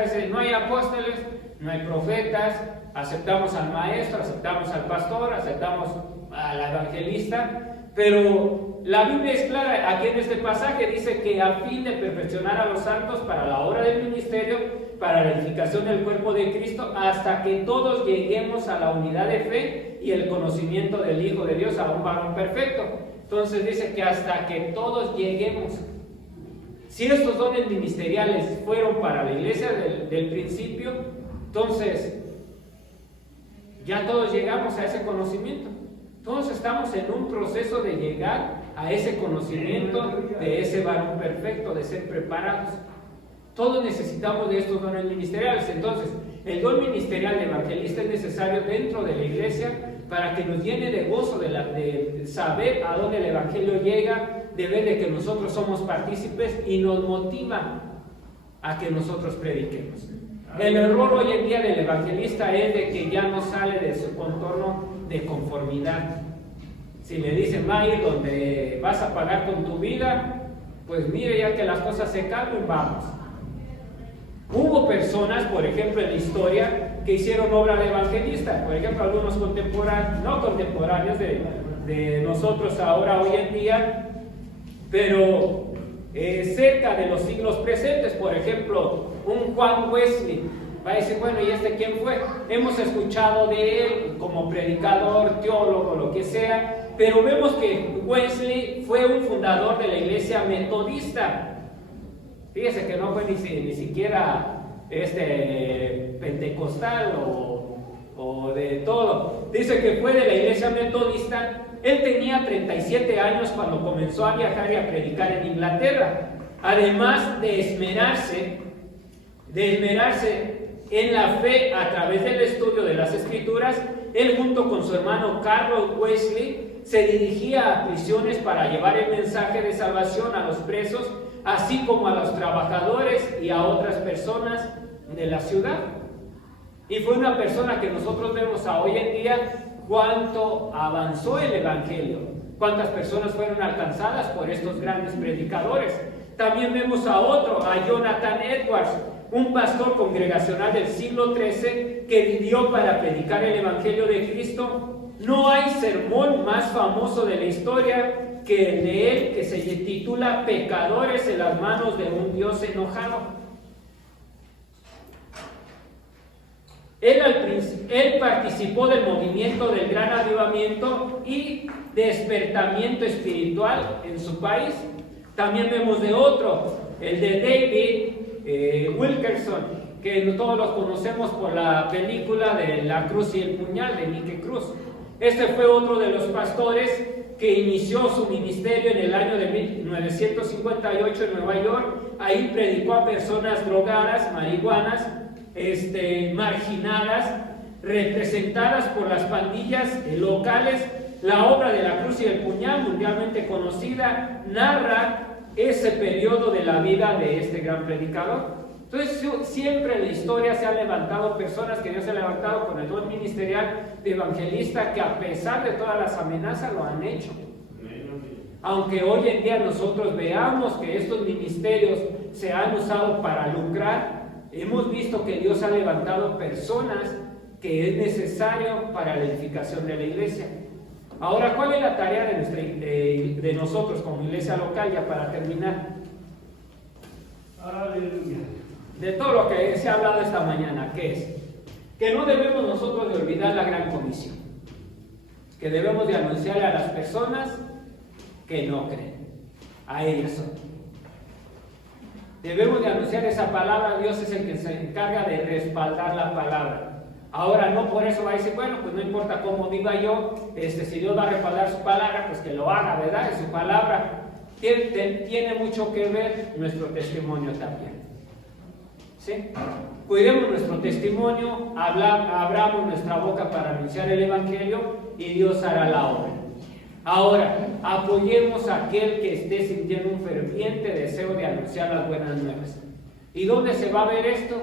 veces no hay apóstoles, no hay profetas, aceptamos al maestro, aceptamos al pastor, aceptamos al evangelista, pero la Biblia es clara, aquí en este pasaje dice que a fin de perfeccionar a los santos para la obra del ministerio, para la edificación del cuerpo de Cristo, hasta que todos lleguemos a la unidad de fe y el conocimiento del Hijo de Dios, a un varón perfecto. Entonces dice que hasta que todos lleguemos. Si estos dones ministeriales fueron para la iglesia del principio, entonces ya todos llegamos a ese conocimiento. Todos estamos en un proceso de llegar a ese conocimiento de ese varón perfecto, de ser preparados. Todos necesitamos de estos dones ministeriales. Entonces, el don ministerial de evangelista es necesario dentro de la iglesia para que nos llene de gozo de saber a dónde el evangelio llega, de ver de que nosotros somos partícipes y nos motiva a que nosotros prediquemos. El error hoy en día del evangelista es de que ya no sale de su contorno de conformidad. Si le dicen, va a ir donde vas a pagar con tu vida, pues mire, ya que las cosas se calmen, vamos. Hubo personas, por ejemplo, en la historia, que hicieron obra de evangelista. Por ejemplo, algunos contemporáneos, no contemporáneos de nosotros ahora, hoy en día, pero cerca de los siglos presentes. Por ejemplo, un Juan Wesley. Va a decir, bueno, ¿y este quién fue? Hemos escuchado de él como predicador, teólogo, lo que sea, pero vemos que Wesley fue un fundador de la iglesia metodista. Fíjese que no fue ni siquiera pentecostal o de todo. Dice que fue de la iglesia metodista. Él tenía 37 años cuando comenzó a viajar y a predicar en Inglaterra. Además de esmerarse en la fe a través del estudio de las Escrituras, él junto con su hermano Carlos Wesley se dirigía a prisiones para llevar el mensaje de salvación a los presos, así como a los trabajadores y a otras personas de la ciudad. Y fue una persona que nosotros vemos a hoy en día cuánto avanzó el evangelio, cuántas personas fueron alcanzadas por estos grandes predicadores. También vemos a otro, a Jonathan Edwards, un pastor congregacional del siglo XIII que vivió para predicar el evangelio de Cristo. No hay sermón más famoso de la historia que el de él, que se titula Pecadores en las manos de un Dios enojado. Él participó del movimiento del gran avivamiento y despertamiento espiritual en su país. También vemos de otro, el de David Wilkerson, que todos los conocemos por la película de La Cruz y el Puñal de Nicky Cruz. Este fue otro de los pastores que inició su ministerio en el año de 1958 en Nueva York. Ahí predicó a personas drogadas, marihuanas, marginadas, representadas por las pandillas locales. La obra de La Cruz y el Puñal, mundialmente conocida, narra ese periodo de la vida de este gran predicador. Entonces, siempre en la historia se han levantado personas que Dios ha levantado con el don ministerial de evangelista, que a pesar de todas las amenazas lo han hecho. Aunque hoy en día nosotros veamos que estos ministerios se han usado para lucrar, hemos visto que Dios ha levantado personas que es necesario para la edificación de la iglesia. Ahora, ¿cuál es la tarea de nosotros como iglesia local, ya para terminar? Aleluya. De todo lo que se ha hablado esta mañana, ¿qué es? Que no debemos nosotros de olvidar la gran comisión, que debemos de anunciarle a las personas que no creen, a ellas son. Debemos de anunciar esa palabra. Dios es el que se encarga de respaldar la palabra. Ahora, no por eso va a decir, bueno, pues no importa cómo viva yo, si Dios va a respaldar su palabra, pues que lo haga, ¿verdad? Es su palabra. Tiene mucho que ver nuestro testimonio también. ¿Sí? Cuidemos nuestro testimonio, abramos nuestra boca para anunciar el evangelio y Dios hará la obra. Ahora, apoyemos a aquel que esté sintiendo un ferviente deseo de anunciar las buenas nuevas. ¿Y dónde se va a ver esto?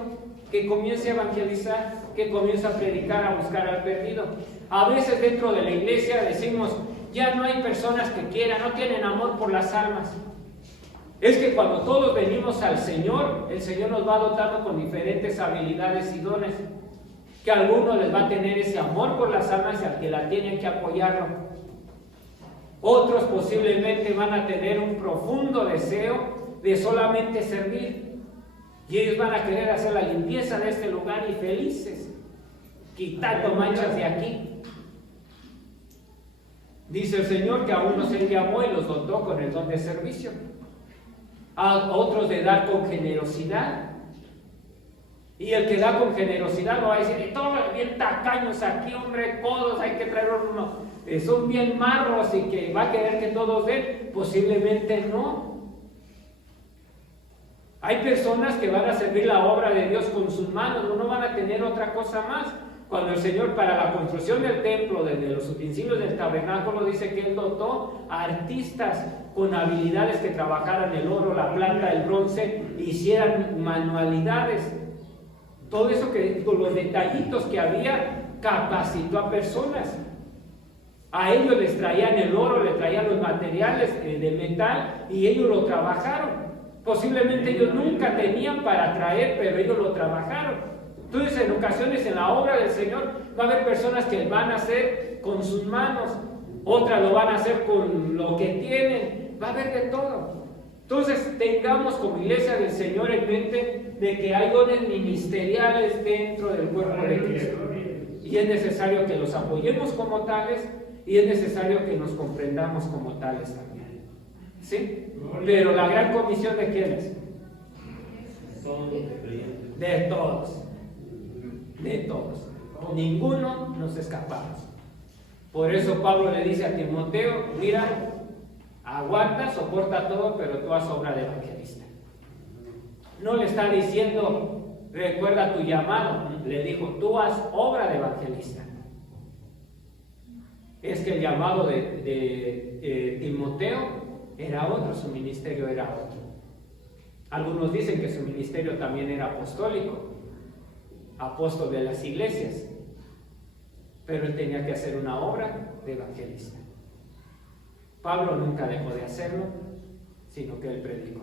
Que comience a evangelizar, que comience a predicar, a buscar al perdido. A veces dentro de la iglesia decimos, ya no hay personas que quieran, no tienen amor por las almas. Es que cuando todos venimos al Señor, el Señor nos va dotando con diferentes habilidades y dones. Que a algunos les va a tener ese amor por las almas y al que la tienen que apoyarlo. Otros posiblemente van a tener un profundo deseo de solamente servir. Y ellos van a querer hacer la limpieza de este lugar y felices, quitando manchas de aquí. Dice el Señor que a unos Él llamó y los dotó con el don de servicio. A otros de dar con generosidad. Y el que da con generosidad no va a decir, todos bien tacaños aquí, hombre, codos, hay que traer uno. Son bien marros y que va a querer que todos den. Posiblemente no. Hay personas que van a servir la obra de Dios con sus manos, no van a tener otra cosa más. Cuando el Señor, para la construcción del templo, desde los utensilios del tabernáculo, dice que Él dotó a artistas con habilidades que trabajaran el oro, la plata, el bronce, hicieran manualidades. Todo eso que, con los detallitos que había, capacitó a personas. A ellos les traían el oro, les traían los materiales de metal y ellos lo trabajaron. Posiblemente ellos nunca tenían para traer, pero ellos lo trabajaron. Entonces, en ocasiones en la obra del Señor va a haber personas que van a hacer con sus manos, otras lo van a hacer con lo que tienen, va a haber de todo. Entonces, tengamos como iglesia del Señor en mente de que hay dones ministeriales dentro del cuerpo de Cristo. Y es necesario que los apoyemos como tales y es necesario que nos comprendamos como tales también. ¿Sí? Pero la gran comisión ¿de quién es? De todos. De todos. Ninguno nos escapamos. Por eso Pablo le dice a Timoteo, mira, aguanta, soporta todo, pero tú haz obra de evangelista. No le está diciendo, recuerda tu llamado. Le dijo, tú haz obra de evangelista. Es que el llamado de Timoteo era otro, su ministerio era otro. Algunos dicen que su ministerio también era apostólico, apóstol de las iglesias, pero él tenía que hacer una obra de evangelista. Pablo nunca dejó de hacerlo, sino que él predicó.